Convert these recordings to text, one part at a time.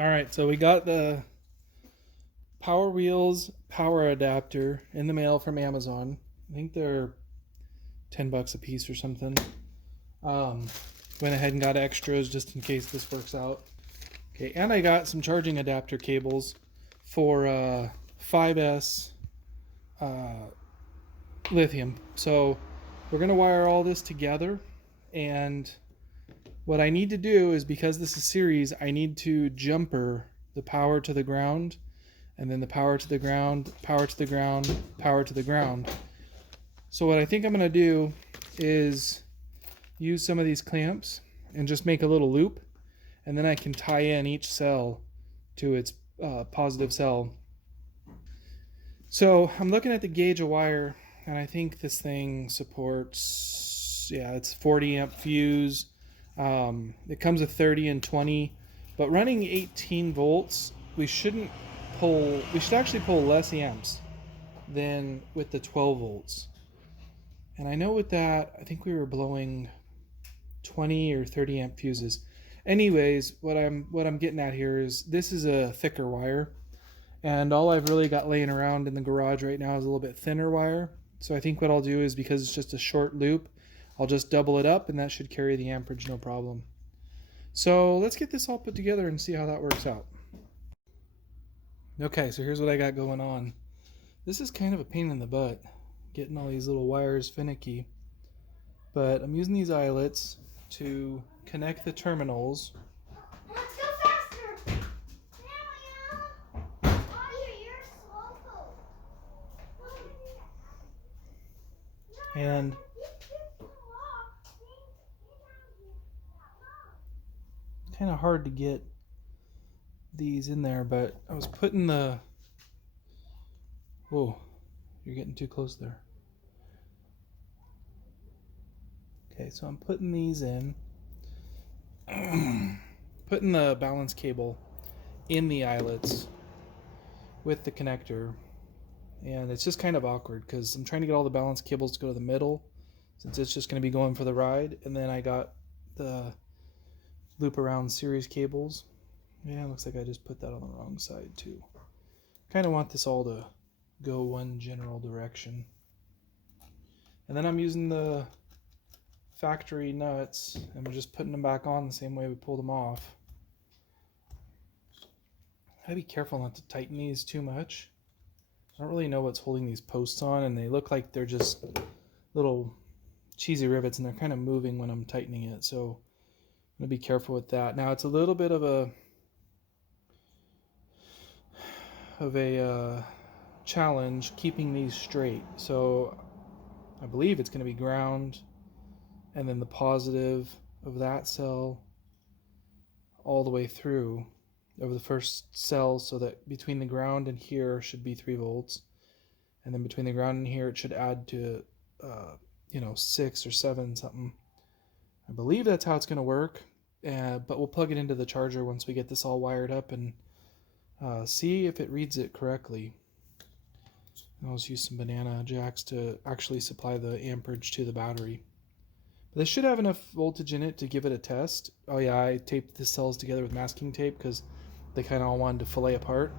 All right, so we got the Power Wheels power adapter in the mail from Amazon. I think they're $10 a piece or something. Um, Went ahead and got extras just in case this works out. Okay, and I got some charging adapter cables for 5S lithium. So we're gonna wire all this together, and what I need to do is, because this is series, I need to jumper the power to the ground, and then the power to the ground, power to the ground, power to the ground. So what I think I'm going to do is use some of these clamps and just make a little loop, and then I can tie in each cell to its positive cell. So I'm looking at the gauge of wire, and I think this thing supports, yeah, it's 40 amp fuse. It comes with 30 and 20, but running 18 volts, we should actually pull less amps than with the 12 volts. And I know with that, I think we were blowing 20 or 30 amp fuses. Anyways, what I'm getting at here is this is a thicker wire, and all I've really got laying around in the garage right now is a little bit thinner wire. So I think what I'll do is, because it's just a short loop, I'll just double it up, and that should carry the amperage no problem. So let's get this all put together and see how that works out. Okay, so here's what I got going on. This is kind of a pain in the butt, getting all these little wires finicky. But I'm using these eyelets to connect the terminals. Let's go faster! Now, you're slow. And kind of hard to get these in there, but I was putting the... Whoa, you're getting too close there. Okay, so I'm putting these in. Putting the balance cable in the eyelets with the connector. And it's just kind of awkward because I'm trying to get all the balance cables to go to the middle, since it's just going to be going for the ride. And then I got the loop around series cables. Yeah, it looks like I just put that on the wrong side too. Kind of want this all to go one general direction. And then I'm using the factory nuts, and we're just putting them back on the same way we pulled them off. I gotta be careful not to tighten these too much. I don't really know what's holding these posts on, and they look like they're just little cheesy rivets, and they're kind of moving when I'm tightening it, so I'm gonna be careful with that. Now it's a little bit of a challenge keeping these straight. So I believe it's going to be ground, and then the positive of that cell all the way through over the first cell, so that between the ground and here should be 3 volts, and then between the ground and here it should add to 6 or 7 something. I believe that's how it's going to work, but we'll plug it into the charger once we get this all wired up and see if it reads it correctly. I'll just use some banana jacks to actually supply the amperage to the battery. But this should have enough voltage in it to give it a test. Oh yeah, I taped the cells together with masking tape because they kind of all wanted to fillet apart.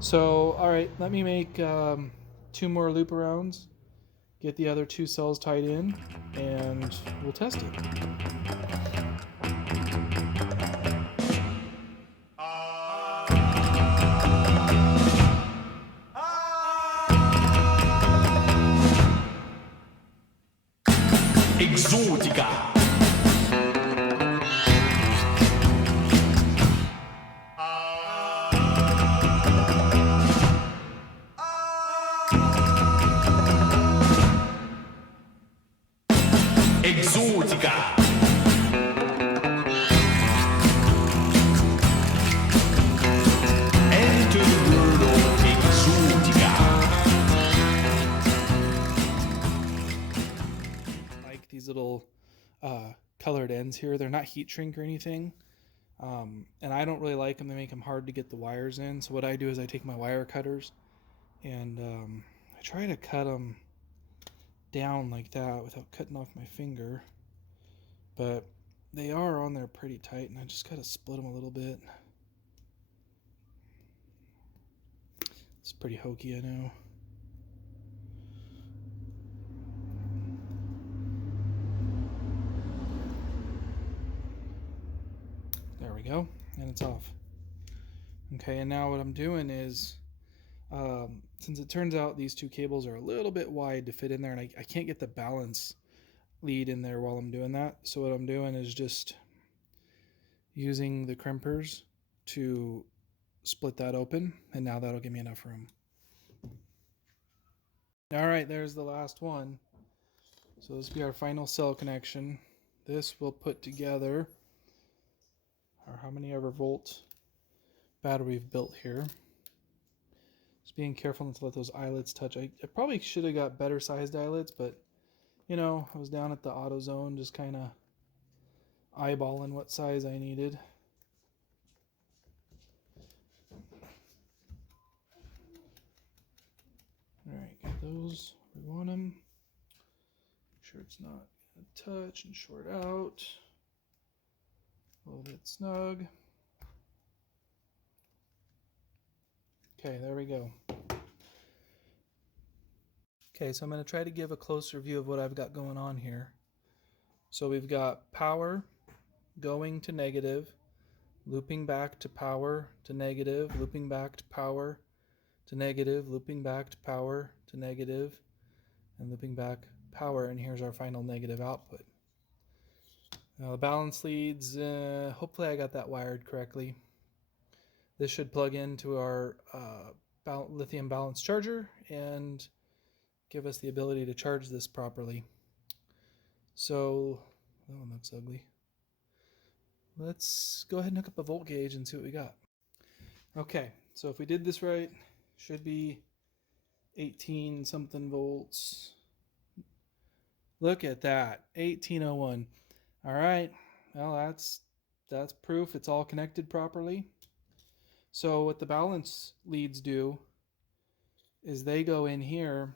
So, alright, let me make 2 more loop arounds, get the other 2 cells tied in, and we'll test it. Exótica. Exótica. Enter the world of Exótica. Like these little colored ends here, they're not heat shrink or anything, and I don't really like them. They make them hard to get the wires in. So what I do is I take my wire cutters and I try to cut them down like that without cutting off my finger, but they are on there pretty tight, and I just gotta split them a little bit. It's pretty hokey, I know. There we go, and it's off. Okay, and now what I'm doing is, since it turns out these two cables are a little bit wide to fit in there, and I can't get the balance lead in there while I'm doing that. So what I'm doing is just using the crimpers to split that open, and now that'll give me enough room. All right, there's the last one. So this will be our final cell connection. This will put together our how many ever volt battery we've built here. Just being careful not to let those eyelets touch. I probably should have got better sized eyelets, but you know, I was down at the AutoZone just kind of eyeballing what size I needed. Alright, get those where we want them. Make sure it's not going to touch and short out. A little bit snug. Okay, there we go. Okay, so I'm going to try to give a closer view of what I've got going on here. So we've got power going to negative, looping back to power to negative, looping back to power to negative, looping back to power to negative, and looping back power, and here's our final negative output. Now the balance leads, hopefully I got that wired correctly. This should plug into our lithium balance charger and give us the ability to charge this properly. So, that one looks ugly. Let's go ahead and hook up a volt gauge and see what we got. Okay, so if we did this right, should be 18 something volts. Look at that, 1801. All right, well that's proof it's all connected properly. So what the balance leads do is they go in here,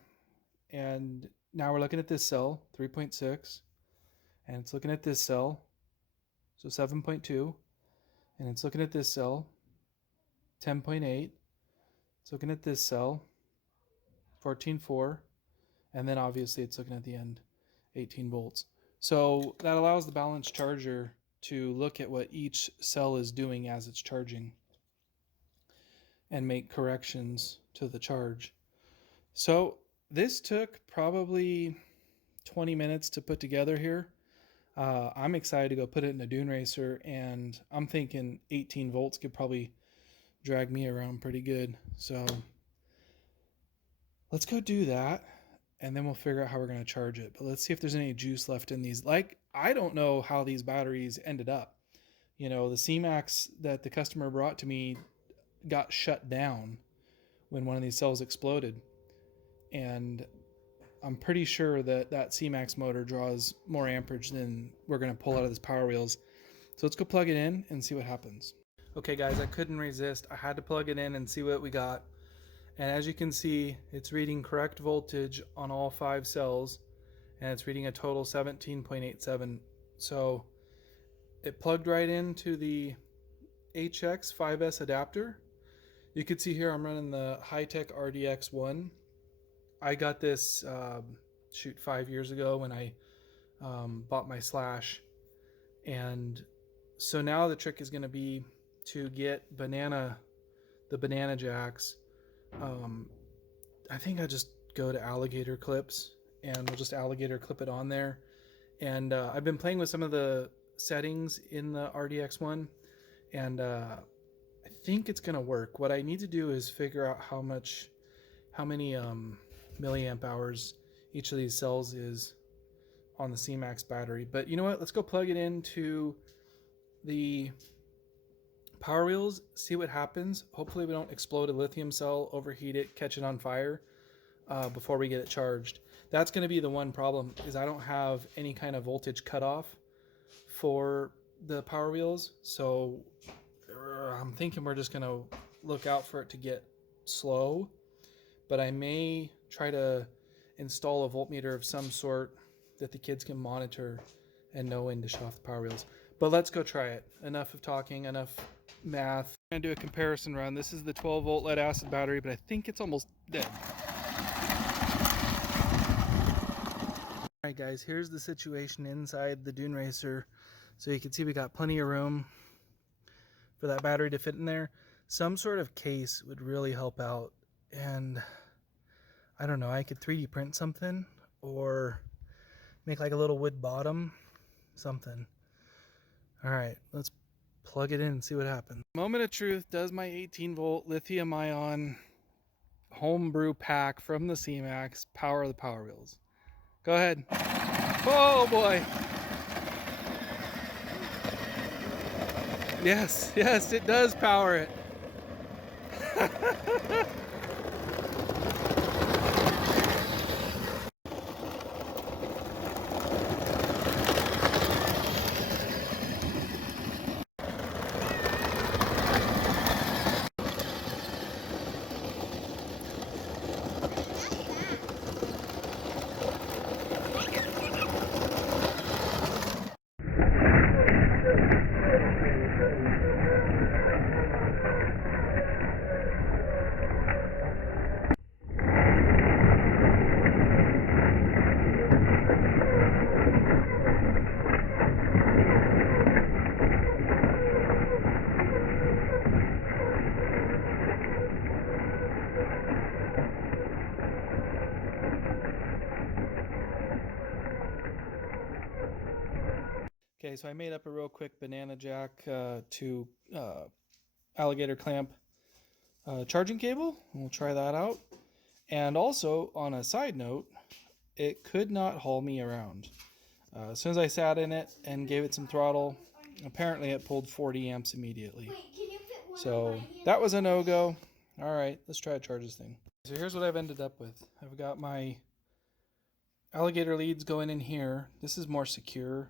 and now we're looking at this cell, 3.6, and it's looking at this cell, so 7.2, and it's looking at this cell, 10.8. It's looking at this cell, 14.4, and then obviously it's looking at the end, 18 volts. So that allows the balance charger to look at what each cell is doing as it's charging and make corrections to the charge. So this took probably 20 minutes to put together here. I'm excited to go put it in a Dune Racer, and I'm thinking 18 volts could probably drag me around pretty good. So let's go do that, and then we'll figure out how we're going to charge it. But let's see if there's any juice left in these. Like, I don't know how these batteries ended up. You know, the C-Max that the customer brought to me got shut down when one of these cells exploded. And I'm pretty sure that that C-Max motor draws more amperage than we're going to pull out of this Power Wheels. So let's go plug it in and see what happens. Okay guys, I couldn't resist. I had to plug it in and see what we got. And as you can see, it's reading correct voltage on all 5 cells, and it's reading a total 17.87. So it plugged right into the HX5S adapter. You can see here I'm running the High-Tech RDX1. I got this 5 years ago when I bought my Slash, and so now the trick is going to be to get the banana jacks. I think I just go to alligator clips, and we'll just alligator clip it on there. And I've been playing with some of the settings in the RDX1, and I think it's gonna work. What I need to do is figure out how many milliamp hours each of these cells is on the C-Max battery. But you know what? Let's go plug it into the Power Wheels, see what happens. Hopefully we don't explode a lithium cell, overheat it, catch it on fire before we get it charged. That's going to be the one problem, is I don't have any kind of voltage cutoff for the Power Wheels. So I'm thinking we're just going to look out for it to get slow. But I may try to install a voltmeter of some sort that the kids can monitor and know when to shut off the Power Wheels. But let's go try it. Enough of talking, enough math. I'm gonna do a comparison run. This is the 12 volt lead acid battery, but I think it's almost dead. Alright guys, here's the situation inside the Dune Racer. So you can see we got plenty of room for that battery to fit in there. Some sort of case would really help out, and I don't know, I could 3D print something or make like a little wood bottom, something. Alright, let's plug it in and see what happens. Moment of truth, does my 18 volt lithium ion homebrew pack from the C-Max power the Power Wheels? Go ahead. Oh boy. Yes, yes, it does power it. Okay, so I made up a real quick banana jack to alligator clamp charging cable. We'll try that out. And also, on a side note, it could not haul me around. As soon as I sat in it and gave it some throttle, apparently it pulled 40 amps immediately. Wait, can you fit one So on my hand? that was a no-go. All right, let's try to charge this thing. So here's what I've ended up with. I've got my alligator leads going in here. This is more secure.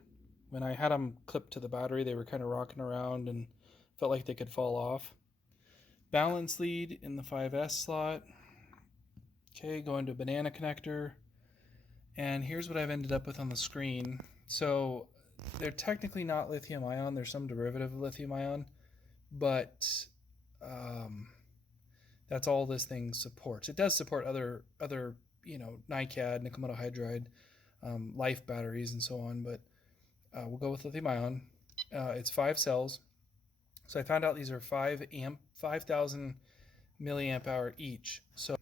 When I had them clipped to the battery, they were kind of rocking around and felt like they could fall off. Balance lead in the 5S slot. Okay, going to banana connector. And here's what I've ended up with on the screen. So they're technically not lithium ion. There's some derivative of lithium ion, but that's all this thing supports. It does support other NiCad, nickel metal hydride, life batteries, and so on, but we'll go with lithium ion. It's 5 cells. So I found out these are 5,000 milliamp hour each. So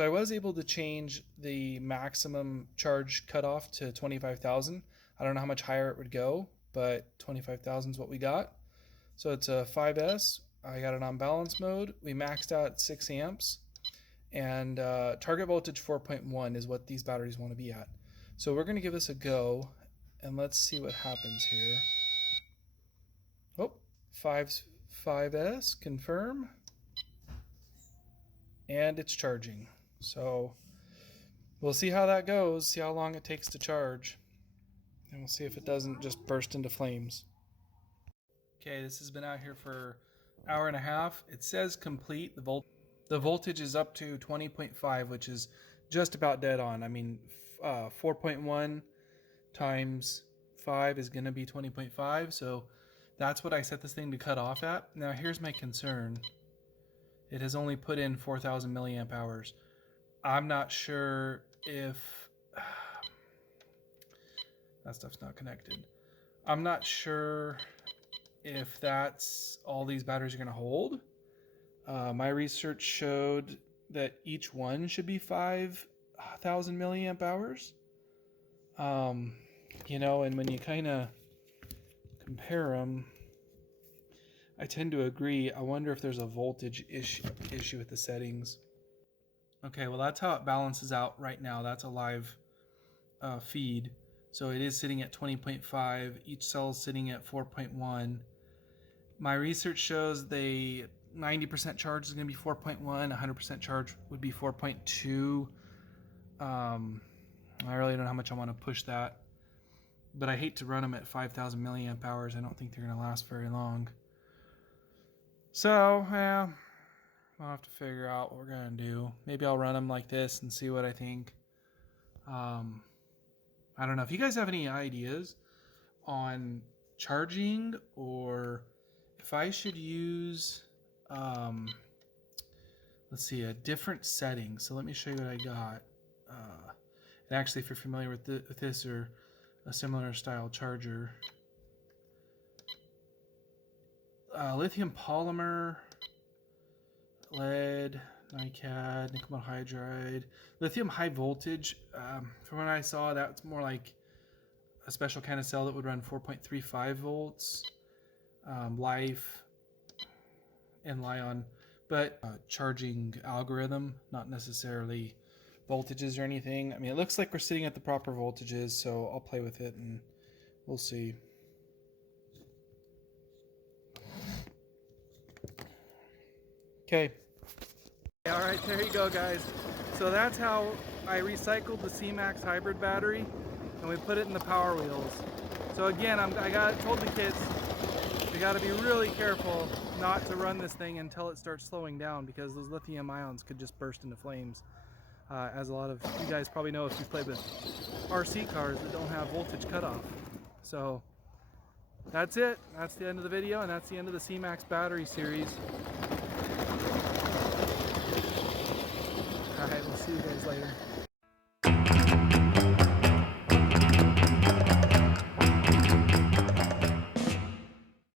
I was able to change the maximum charge cutoff to 25,000. I don't know how much higher it would go, but 25,000 is what we got. So it's a 5S. I got it on balance mode. We maxed out at 6 amps. And target voltage 4.1 is what these batteries want to be at. So we're going to give this a go, and let's see what happens here. Oh, 5S, confirm. And it's charging. So we'll see how that goes, see how long it takes to charge. And we'll see if it doesn't just burst into flames. Okay, this has been out here for an hour and a half. It says complete. The voltage is up to 20.5, which is just about dead on. I mean, 4.1 times 5 is going to be 20.5. So that's what I set this thing to cut off at. Now here's my concern. It has only put in 4,000 milliamp hours. I'm not sure if that stuff's not connected. I'm not sure if that's all these batteries are going to hold. My research showed that each one should be 5,000 milliamp hours. And when you kind of compare them, I tend to agree. I wonder if there's a voltage issue with the settings. Okay, well that's how it balances out right now. That's a live feed. So it is sitting at 20.5. Each cell is sitting at 4.1. My research shows 90% charge is going to be 4.1. 100% charge would be 4.2. I really don't know how much I want to push that. But I hate to run them at 5,000 milliamp hours. I don't think they're going to last very long. So, yeah, I'll have to figure out what we're going to do. Maybe I'll run them like this and see what I think. I don't know. If you guys have any ideas on charging, or if I should use, let's see, a different setting. So let me show you what I got. And actually, if you're familiar with this or a similar style charger, lithium polymer, lead, NiCad, nickel hydride, lithium high voltage. From what I saw, that's more like a special kind of cell that would run 4.35 volts, life, and Li-on, but charging algorithm, not necessarily voltages or anything. I mean, it looks like we're sitting at the proper voltages, so I'll play with it and we'll see. Okay. All right, there you go, guys. So that's how I recycled the C-Max hybrid battery, and we put it in the Power Wheels. So again, I told the kids we got to be really careful not to run this thing until it starts slowing down, because those lithium ions could just burst into flames. As a lot of you guys probably know if you've played with RC cars that don't have voltage cutoff. So that's it. That's the end of the video, and that's the end of the C-Max battery series. Alright, we'll see you guys later.